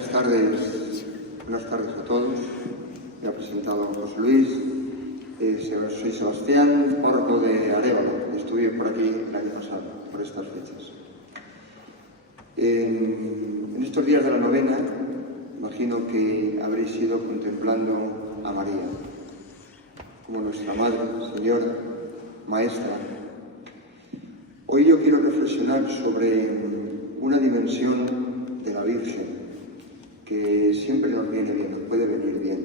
Buenas tardes a todos. Me ha presentado José Luis. Soy Sebastián, párroco de Arévalo. Estuve por aquí el año pasado, por estas fechas. En estos días de la novena, imagino que habréis ido contemplando a María, como nuestra Madre, Señora, Maestra. Hoy yo quiero reflexionar sobre una dimensión de la Virgen que siempre nos viene bien, nos puede venir bien,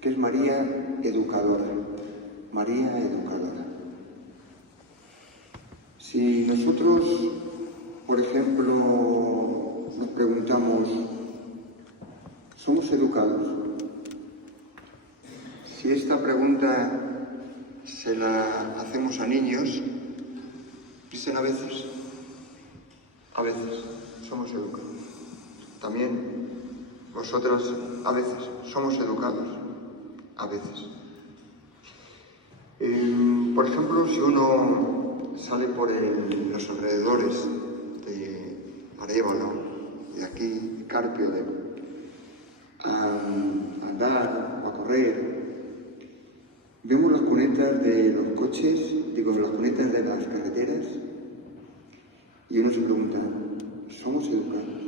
que es María Educadora. María Educadora. Si nosotros, por ejemplo, nos preguntamos, ¿somos educados? Si esta pregunta se la hacemos a niños, dicen a veces somos educados. También vosotras a veces somos educados, a veces. Por ejemplo, si uno sale por los alrededores de Arévalo, de aquí, Carpio, a andar o a correr, vemos las cunetas de los coches, las cunetas de las carreteras, y uno se pregunta, ¿somos educados?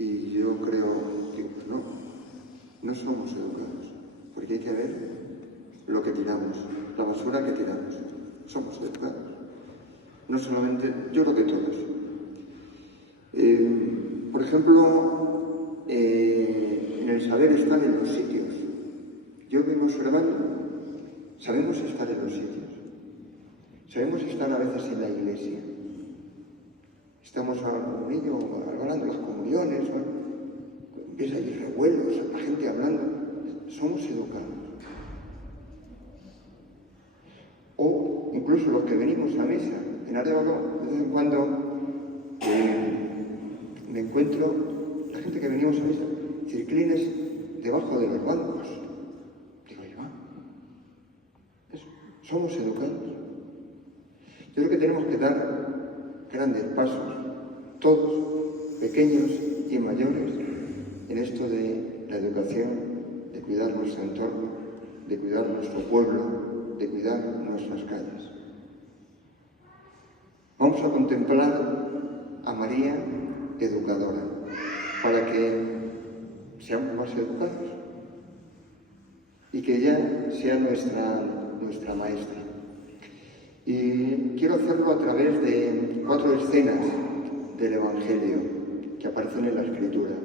Y yo creo que no somos educados, porque hay que ver lo que tiramos, la basura que tiramos. Somos educados. No solamente, yo creo que todos. Por ejemplo, en el saber estar en los sitios. Yo mismo observando, sabemos estar en los sitios. Sabemos estar a veces en la iglesia. Estamos a un niño hablando las comuniones, empieza a ir revuelos, la gente hablando. Somos educados. O incluso los que venimos a misa, en Arévalo, de vez en cuando me encuentro la gente que venimos a misa, circlines debajo de los bancos. Digo, somos educados. Yo creo que tenemos que dar grandes pasos, todos, pequeños y mayores, en esto de la educación, de cuidar nuestro entorno, de cuidar nuestro pueblo, de cuidar nuestras calles. Vamos a contemplar a María Educadora, para que seamos más educados y que ella sea nuestra maestra. Y quiero hacerlo a través de 4 escenas del Evangelio que aparecen en la Escritura.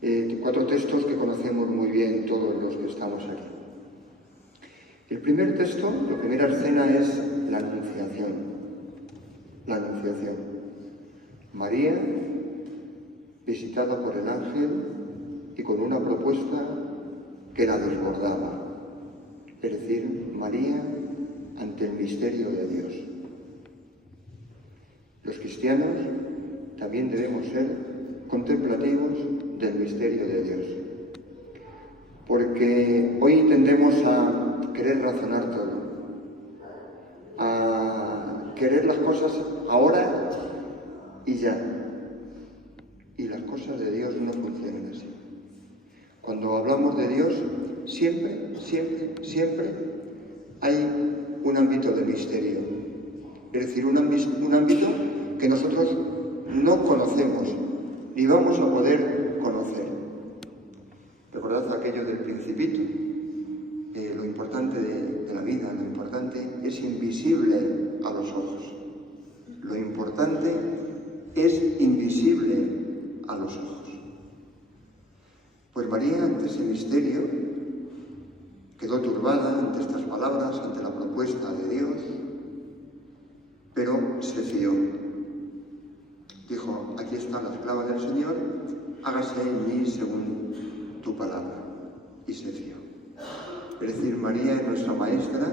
4 textos que conocemos muy bien todos los que estamos aquí. El primer texto, la primera escena es la Anunciación. La Anunciación. María, visitada por el ángel y con una propuesta que la desbordaba. Es decir, María ante el misterio de Dios. Los cristianos también debemos ser contemplativos del misterio de Dios, porque hoy tendemos a querer razonar todo, a querer las cosas ahora y ya, y las cosas de Dios no funcionan así. Cuando hablamos de Dios, siempre hay un ámbito de misterio, es decir, un ámbito que nosotros no conocemos, ni vamos a poder conocer. Recordad aquello del Principito, lo importante de la vida, lo importante es invisible a los ojos. Lo importante es invisible a los ojos. Pues María, ante ese misterio, quedó turbada ante estas palabras, ante la propuesta de Dios, pero se fió. Dijo, aquí está la esclava del Señor, hágase en mí según tu palabra. Y se fió. Es decir, María es nuestra maestra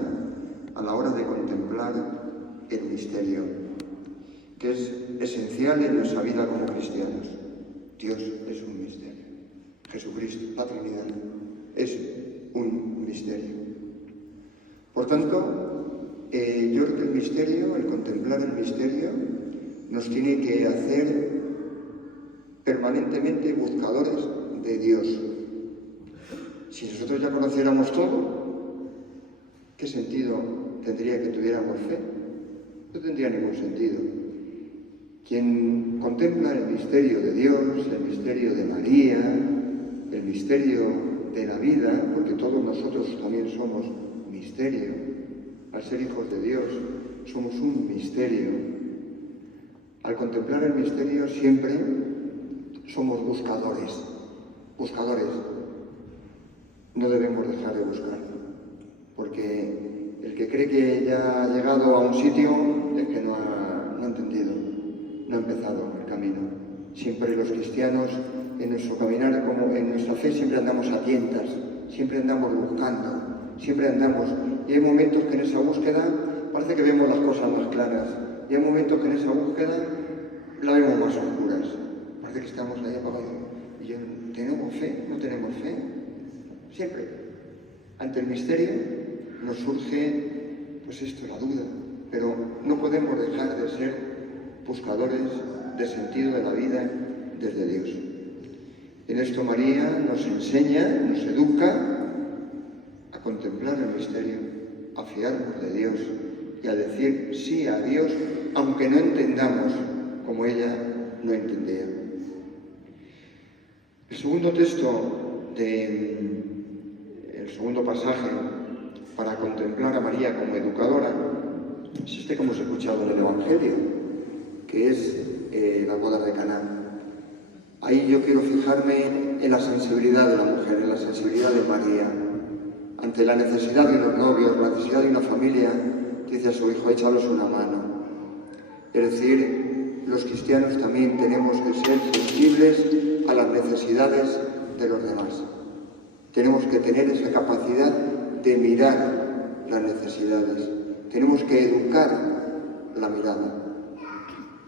a la hora de contemplar el misterio, que es esencial en nuestra vida como cristianos. Dios es un misterio. Jesucristo, la Trinidad, es un misterio. Por tanto, yo creo que el misterio, el contemplar el misterio, nos tiene que hacer permanentemente buscadores de Dios. Si nosotros ya conociéramos todo, ¿qué sentido tendría que tuviéramos fe? No tendría ningún sentido. Quien contempla el misterio de Dios, el misterio de María, el misterio de la vida, porque todos nosotros también somos misterio, al ser hijos de Dios, somos un misterio. Al contemplar el misterio siempre somos buscadores. No debemos dejar de buscar, porque el que cree que ya ha llegado a un sitio es que no ha entendido, no ha empezado el camino. Siempre los cristianos, en nuestro caminar, como en nuestra fe, siempre andamos a tientas, siempre andamos buscando, siempre andamos. Y hay momentos que en esa búsqueda parece que vemos las cosas más claras, y hay momentos que en esa búsqueda la vemos más oscuras. Parece que estamos ahí apagados. Y ya, ¿tenemos fe? ¿No tenemos fe? Siempre, ante el misterio, nos surge, pues esto, la duda. Pero no podemos dejar de ser buscadores de sentido de la vida desde Dios. En esto María nos enseña, nos educa a contemplar el misterio, a fiarnos de Dios y a decir sí a Dios, aunque no entendamos como ella no entendía. El segundo segundo pasaje para contemplar a María como educadora es este que hemos escuchado en el Evangelio, que es la boda de Caná. Ahí yo quiero fijarme en la sensibilidad de la mujer, en la sensibilidad de María. Ante la necesidad de unos novios, la necesidad de una familia, dice a su hijo, échalos una mano. Es decir, los cristianos también tenemos que ser sensibles a las necesidades de los demás. Tenemos que tener esa capacidad de mirar las necesidades. Tenemos que educar la mirada.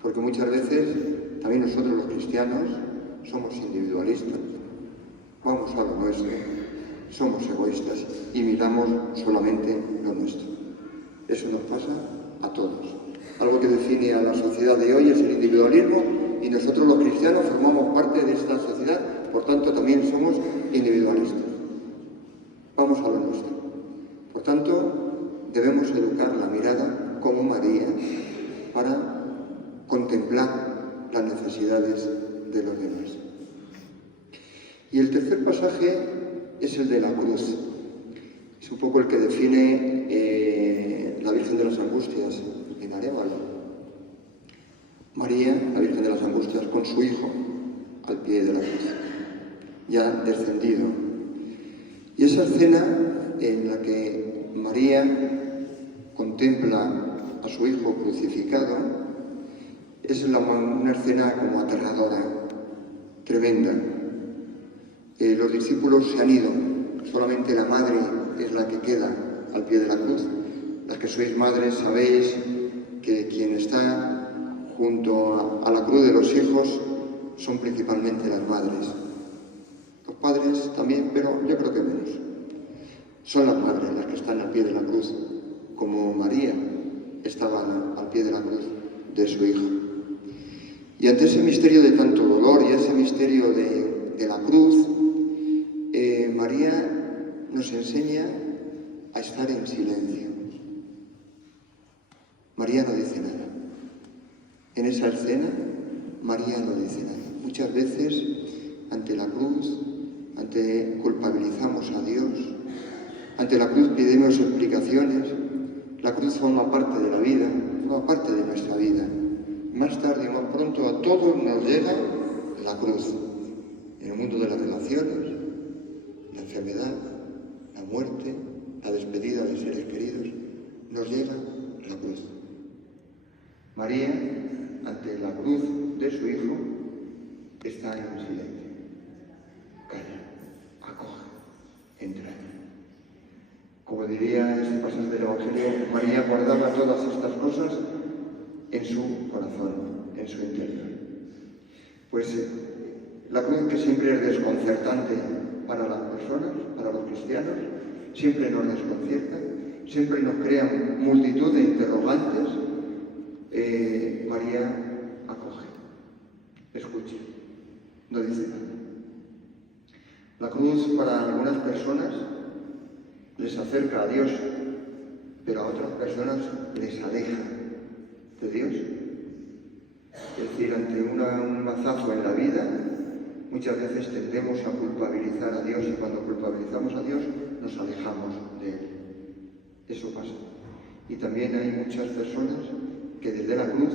Porque muchas veces, también nosotros los cristianos, somos individualistas. Vamos a lo nuestro. Somos egoístas y miramos solamente lo nuestro. Eso nos pasa a todos. Algo que define a la sociedad de hoy es el individualismo y nosotros los cristianos formamos parte de esta sociedad, por tanto también somos individualistas. Vamos a lo nuestro. Por tanto, debemos educar la mirada como María para contemplar las necesidades de los demás. Y el tercer pasaje es el de la cruz. Es un poco el que define la Virgen de las Angustias en Arévalo. María, la Virgen de las Angustias, con su hijo al pie de la cruz, ya descendido. Y esa escena en la que María contempla a su hijo crucificado es una escena como aterradora, tremenda. Los discípulos se han ido, solamente la madre es la que queda al pie de la cruz. Las que sois madres sabéis que quien está junto a la cruz de los hijos son principalmente las madres. Los padres también, pero yo creo que menos. Son las madres las que están al pie de la cruz, como María estaba al pie de la cruz de su hijo. Y ante ese misterio de tanto dolor y ese misterio de la cruz, María nos enseña a estar en silencio. María no dice nada. En esa escena, María no dice nada. Muchas veces, ante la cruz, culpabilizamos a Dios. Ante la cruz pedimos explicaciones. La cruz forma parte de la vida, forma parte de nuestra vida. Más tarde o más pronto a todos nos llega la cruz. En el mundo de las relaciones, la enfermedad, la muerte, la despedida de seres queridos, nos llega la cruz. María, ante la cruz de su hijo, está en silencio. Calla, acoge, entra. Como diría este pasaje del Evangelio, María guardaba todas estas cosas en su corazón, en su interior. Pues la cruz, que siempre es desconcertante para las personas, para los cristianos, siempre nos desconcierta, siempre nos crea multitud de interrogantes. María acoge, escucha, no dice nada. La cruz para algunas personas les acerca a Dios, pero a otras personas les aleja de Dios. Es decir, ante un mazazo en la vida, muchas veces tendemos a culpabilizar a Dios y cuando culpabilizamos a Dios nos alejamos de Él. Eso pasa. Y también hay muchas personas que desde la cruz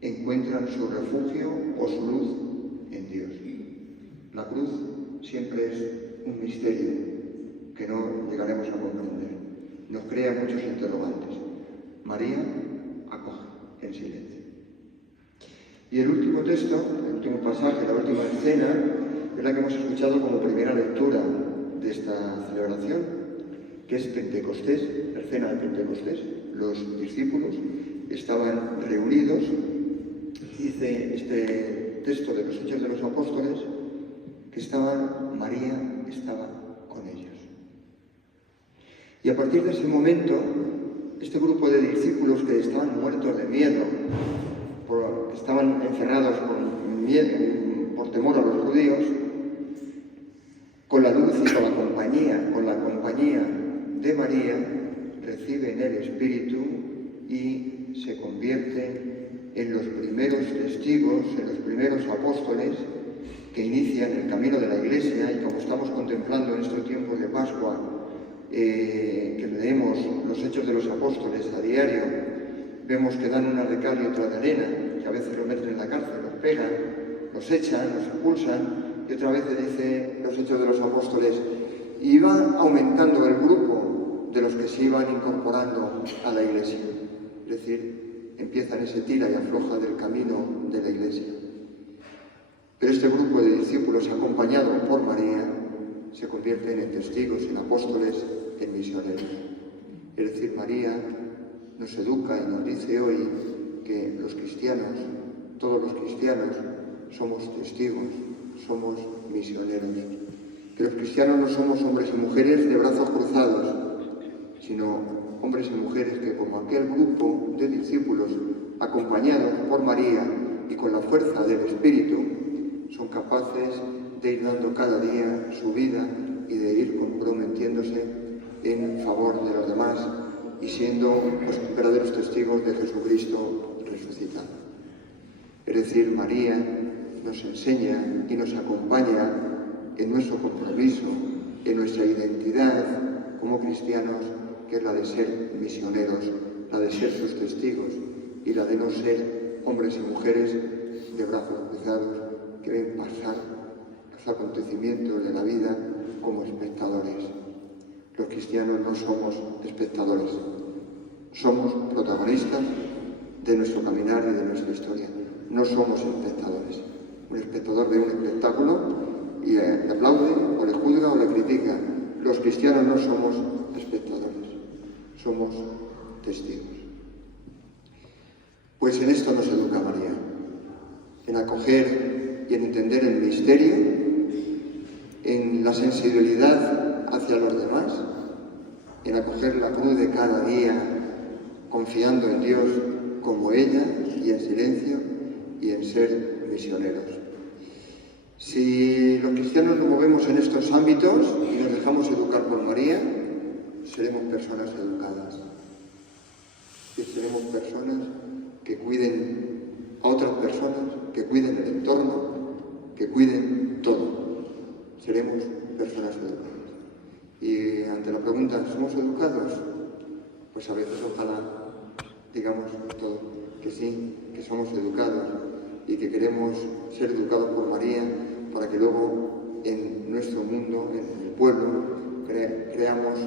encuentran su refugio o su luz en Dios. La cruz siempre es un misterio que no llegaremos a comprender. Nos crea muchos interrogantes. María acoge en silencio. Y el último texto, el último pasaje, la última escena, es la que hemos escuchado como primera lectura de esta celebración, que es Pentecostés, la cena de Pentecostés. Los discípulos estaban reunidos, dice este texto de los Hechos de los Apóstoles, que María estaba con ellos. Y a partir de ese momento, este grupo de discípulos que estaban muertos de miedo, que estaban encerrados por temor a los judíos, con la luz y con la compañía de María, reciben el Espíritu y se convierten en los primeros testigos, en los primeros apóstoles que inician el camino de la Iglesia. Y como estamos contemplando en estos tiempos de Pascua, que leemos los Hechos de los Apóstoles a diario, vemos que dan una de cal y otra de arena, que a veces los meten en la cárcel, los pegan, los echan, los expulsan, y otra vez dice los Hechos de los Apóstoles, y va aumentando el grupo de los que se iban incorporando a la Iglesia. Es decir, empiezan ese tira y afloja del camino de la Iglesia. Pero este grupo de discípulos, acompañado por María, se convierten en testigos, en apóstoles, en misioneros. Es decir, María nos educa y nos dice hoy que los cristianos, todos los cristianos, somos testigos, somos misioneros. Que los cristianos no somos hombres y mujeres de brazos cruzados, sino hombres y mujeres que, como aquel grupo de discípulos, acompañados por María y con la fuerza del Espíritu, son capaces de ir dando cada día su vida y de ir comprometiéndose en favor de los demás y siendo los verdaderos testigos de Jesucristo resucitado. Es decir, María nos enseña y nos acompaña en nuestro compromiso, en nuestra identidad como cristianos, que es la de ser misioneros, la de ser sus testigos y la de no ser hombres y mujeres de brazos cruzados que ven pasar los acontecimientos de la vida como espectadores. Los cristianos no somos espectadores, somos protagonistas de nuestro caminar y de nuestra historia. No somos espectadores. Un espectador ve un espectáculo y le aplaude, o le juzga, o le critica. Los cristianos no somos espectadores, somos testigos. Pues en esto nos educa María, en acoger y en entender el misterio, en la sensibilidad hacia los demás, en acoger la cruz de cada día, confiando en Dios como ella y en silencio, y en ser misioneros. Si los cristianos nos movemos en estos ámbitos y nos dejamos educar por María, seremos personas educadas. Y seremos personas que cuiden a otras personas, que cuiden el entorno, que cuiden todo. Seremos personas educadas. Y ante la pregunta, ¿somos educados? Pues a veces ojalá digamos todo que sí, que somos educados y que queremos ser educados por María para que luego en nuestro mundo, en el pueblo, creamos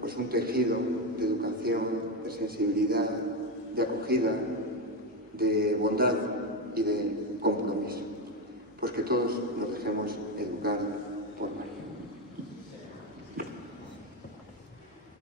pues un tejido de educación, de sensibilidad, de acogida, de bondad y de compromiso. Pues que todos nos dejemos educar por María.